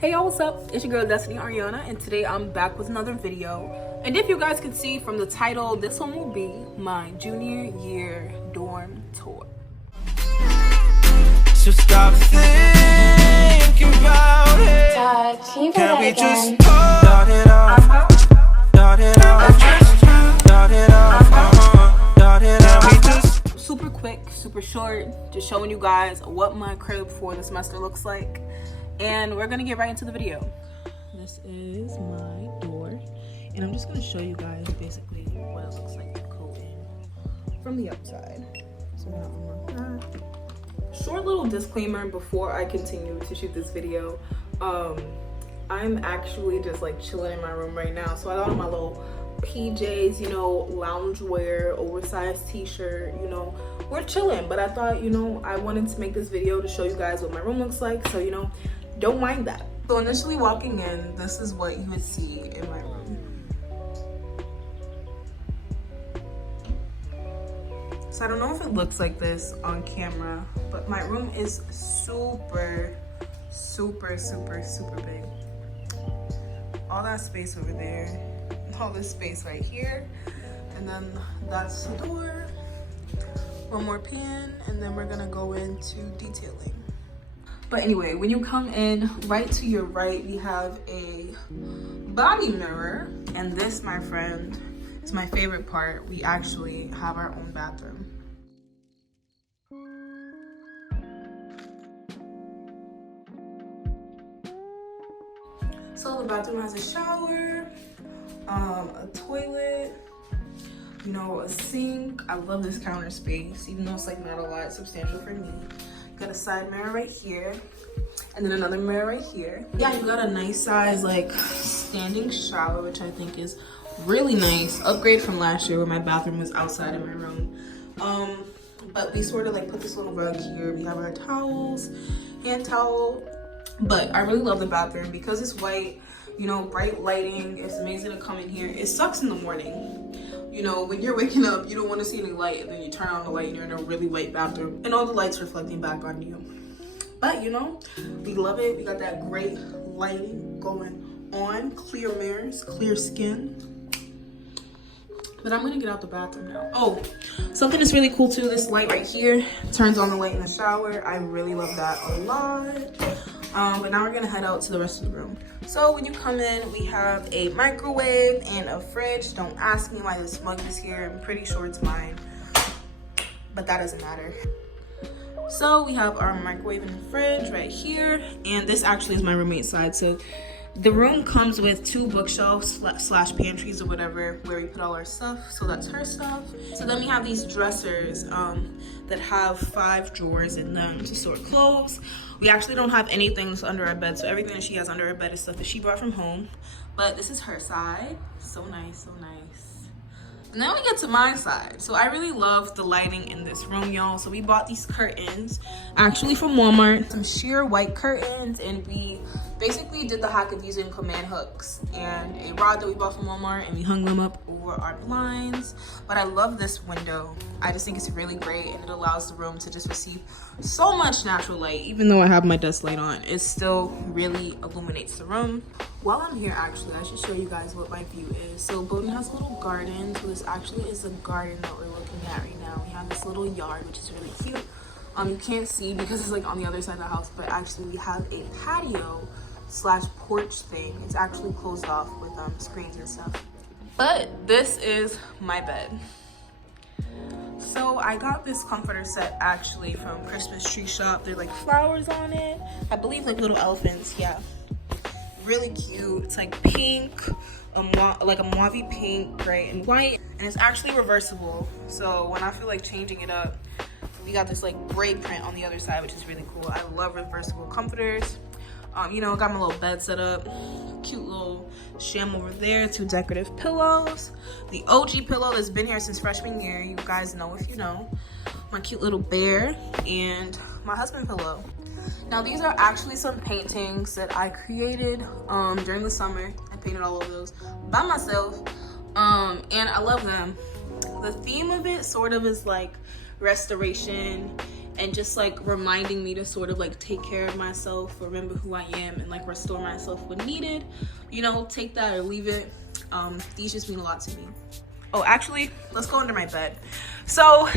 Hey y'all, what's up? It's your girl Destiny Arianna, and today I'm back with another video. And if you guys can see from the title, this one will be my junior year dorm tour. So stop thinking about it. Can you play Can that we again? just start it off? Start it off. Start it off. Start it off. We just Super quick, super short, just showing you guys what my crib for the semester looks like. And we're gonna get right into the video. This is my door, and I'm just gonna show you guys basically what it looks like to go in from the outside. So now I'm on that. Short little disclaimer before I continue to shoot this video. I'm actually just like chilling in my room right now. So I got on my little PJs, you know, loungewear, oversized t-shirt, you know, we're chilling. But I thought, you know, I wanted to make this video to show you guys what my room looks like. So, you know, don't mind that. So initially walking in, this is what you would see in my room. So I don't know if it looks like this on camera, but my room is super big. All that space over there, all this space right here, and then that's the door. One more pan, and then we're gonna go into detailing. But anyway, when you come in, right to your right, we have a body mirror. And this, my friend, is my favorite part. We actually have our own bathroom. So the bathroom has a shower, a toilet, you know, a sink. I love this counter space, even though it's like not a lot substantial for me. Got a side mirror right here, and then another mirror right here. Yeah, you got a nice size like standing shower, which I think is really nice. Upgrade from last year where my bathroom was outside of my room. But we sort of like put this little rug here. We have our towels, hand towel. But I really love the bathroom because it's white, you know, bright lighting. It's amazing to come in here. It sucks in the morning. You know, when you're waking up, you don't want to see any light, and then you turn on the light and you're in a really white bathroom and all the lights reflecting back on you. But you know, we love it. We got that great lighting going on, clear mirrors, clear skin. But I'm gonna get out the bathroom now. Oh, something that's really cool too, this light right here turns on the light in the shower. I really love that a lot. But now we're gonna head out to the rest of the room. So when you come in, we have a microwave and a fridge. Don't ask me why this mug is here. I'm pretty sure it's mine, but that doesn't matter. So we have our microwave and fridge right here. And this actually is my roommate's side. So the room comes with 2 bookshelves slash pantries or whatever where we put all our stuff. So that's her stuff. So then we have these dressers that have 5 drawers in them to store clothes. We actually don't have anything that's under our bed. So everything that she has under her bed is stuff that she brought from home. But this is her side. So nice, so nice. And then we get to my side. So I really love the lighting in this room, y'all. So we bought these curtains actually from Walmart, some sheer white curtains, and we basically did the hack of using command hooks and a rod that we bought from Walmart, and we hung them up over our blinds. But I love this window. I just think it's really great, and it allows the room to just receive so much natural light. Even though I have my desk light on, it still really illuminates the room. While I'm here, actually, I should show you guys what my view is. So Bowdoin has a little garden. So this actually is the garden that we're looking at right now. We have this little yard, which is really cute. You can't see because it's like on the other side of the house, but actually we have a patio slash porch thing. It's actually closed off with screens and stuff. But this is my bed. So I got this comforter set actually from Christmas Tree Shop. They're like flowers on it. I believe like little elephants, yeah. Really cute. It's like pink, like a mauve pink, gray, and white. And it's actually reversible. So when I feel like changing it up, we got this like braid print on the other side, which is really cool. I love reversible comforters. You know, got my little bed set up. Cute little sham over there. 2 decorative pillows. The OG pillow that's been here since freshman year. You guys know if you know. My cute little bear and my husband pillow. Now these are actually some paintings that I created during the summer. I painted all of those by myself, and I love them. The theme of it sort of is like restoration and just like reminding me to sort of like take care of myself, remember who I am, and like restore myself when needed. You know, take that or leave it. These just mean a lot to me. Oh, actually, let's go under my bed. So,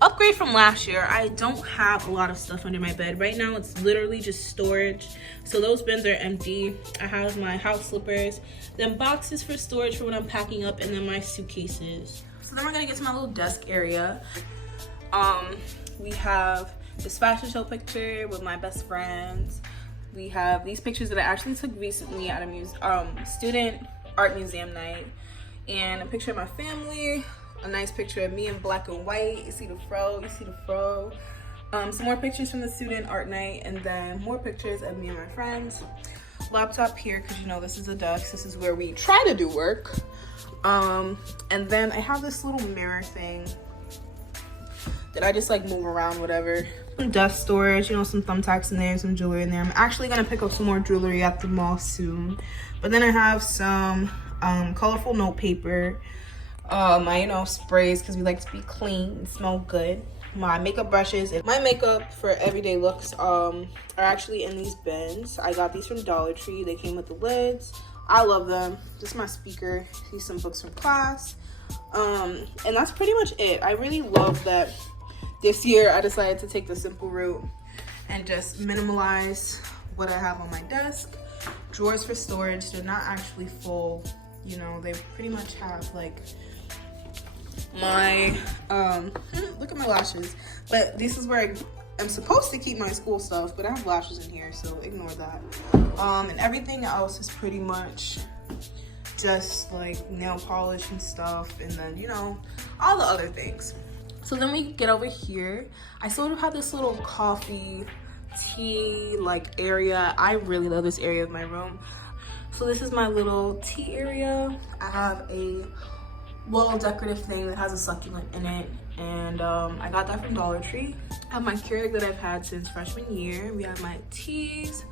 upgrade from last year. I don't have a lot of stuff under my bed. Right now, it's literally just storage. So those bins are empty. I have my house slippers, then boxes for storage for when I'm packing up, and then my suitcases. So then we're gonna get to my little desk area. We have this fashion show picture with my best friends. We have these pictures that I actually took recently at a student art museum night, and a picture of my family, a nice picture of me in black and white. You see the fro, some more pictures from the student art night, and then more pictures of me and my friends. Laptop here, because you know this is a desk. This is where we try to do work. And then I have this little mirror thing that I just like move around, whatever. Some desk storage, you know, some thumbtacks in there, some jewelry in there. I'm actually gonna pick up some more jewelry at the mall soon. But then I have some colorful note paper, my, you know, sprays, because we like to be clean and smell good. My makeup brushes and my makeup for everyday looks are actually in these bins. I got these from Dollar Tree. They came with the lids. I love them. This is my speaker. See some books from class. And that's pretty much it. I really love that this year I decided to take the simple route and just minimalize what I have on my desk. Drawers for storage. They're not actually full. You know, they pretty much have like my look at my lashes, but this is where I'm supposed to keep my school stuff, but I have lashes in here, so ignore that. And everything else is pretty much just like nail polish and stuff, and then, you know, all the other things. So then we get over here. I sort of have this little coffee tea like area. I really love this area of my room. So this is my little tea area. I have a wall decorative thing that has a succulent in it, and I got that from Dollar Tree. I have my Keurig that I've had since freshman year. We have my teas,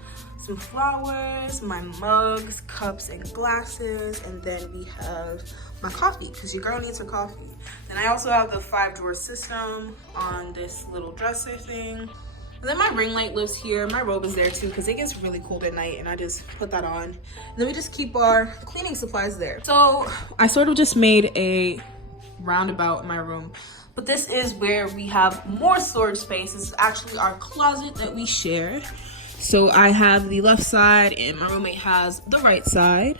some flowers, my mugs, cups, and glasses, and then we have my coffee, because your girl needs her coffee. Then I also have the 5-drawer system on this little dresser thing. And then my ring light lives here. My robe is there too, because it gets really cold at night, and I just put that on. And then we just keep our cleaning supplies there. So I sort of just made a roundabout in my room, but this is where we have more storage space. This is actually our closet that we share. So I have the left side, and my roommate has the right side.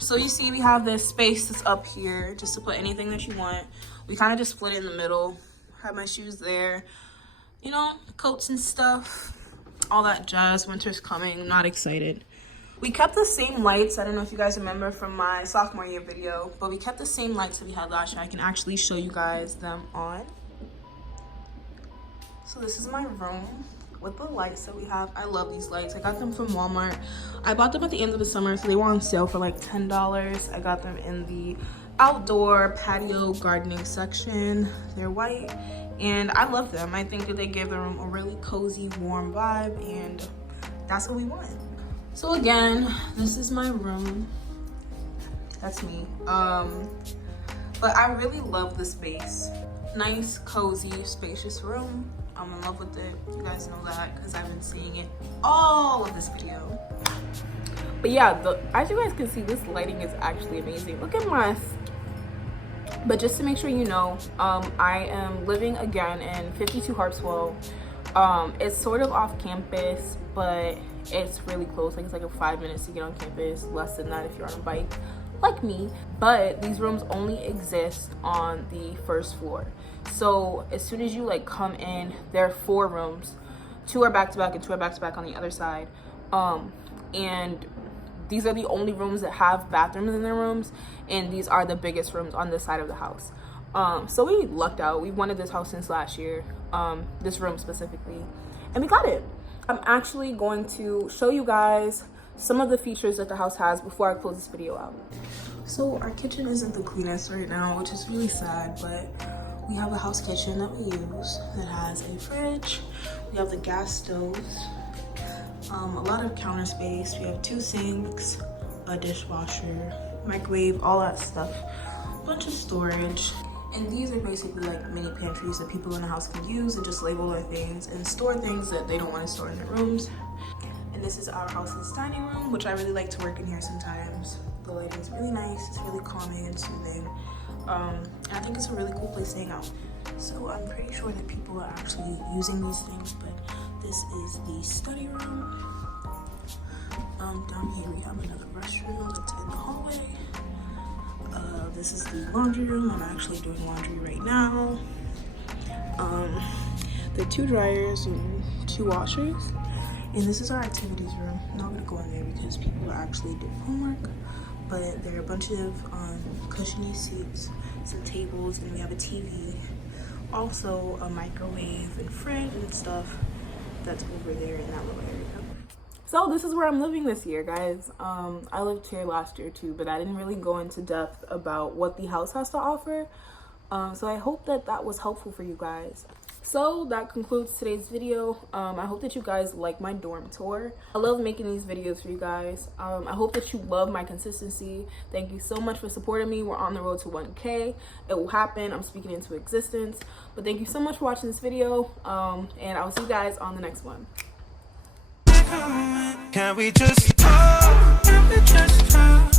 So you see we have this space that's up here just to put anything that you want. We kind of just split it in the middle. Have my shoes there. You know, coats and stuff, all that jazz. Winter's coming. I'm not excited. We kept the same lights. I don't know if you guys remember from my sophomore year video, but we kept the same lights that we had last year. I can actually show you guys them on. So this is my room with the lights that we have. I love these lights. I got them from Walmart. I bought them at the end of the summer, so they were on sale for like $10. I got them in the outdoor patio gardening section. They're white, and I love them. I think that they give the room a really cozy, warm vibe, and that's what we want. So again, this is my room. That's me. But I really love the space. Nice, cozy, spacious room. I'm in love with it. You guys know that because I've been seeing it all of this video. But yeah, as you guys can see, this lighting is actually amazing. Look at my... But just to make sure you know, I am living again in 52 Harpswell. It's sort of off campus, but it's really close. Like, it's like 5 minutes to get on campus, less than that if you're on a bike like me. But these rooms only exist on the first floor. So as soon as you like come in, there are 4 rooms. 2 are back to back and 2 are back to back on the other side. And these are the only rooms that have bathrooms in their rooms, and these are the biggest rooms on this side of the house. So we lucked out. We wanted this house since last year, this room specifically, and we got it. I'm actually going to show you guys some of the features that the house has before I close this video out. So our kitchen isn't the cleanest right now, which is really sad, but we have a house kitchen that we use that has a fridge. We have the gas stoves. A lot of counter space. We have 2 sinks, a dishwasher, microwave, all that stuff. A bunch of storage. And these are basically like mini pantries that people in the house can use and just label their things and store things that they don't want to store in their rooms. And this is our house's dining room, which I really like to work in here sometimes. The lighting's really nice, it's really calming and soothing. And I think it's a really cool place to hang out. So I'm pretty sure that people are actually using these things, but this is the study room. Down here we have another restroom that's in the hallway. This is the laundry room. I'm actually doing laundry right now. There are 2 dryers and 2 washers. And this is our activities room. I'm not gonna go in there because people actually did homework. But there are a bunch of cushiony seats, some tables, and we have a TV. Also a microwave and fridge and stuff that's over there in that little area. So this is where I'm living this year, guys. I lived here last year too, but I didn't really go into depth about what the house has to offer. So I hope that that was helpful for you guys. So that concludes today's video. I hope that you guys like my dorm tour. I love making these videos for you guys. I hope that you love my consistency. Thank you so much for supporting me. We're on the road to 1K. It will happen. I'm speaking into existence. But thank you so much for watching this video. And I will see you guys on the next one. Can we just talk? Can we just talk?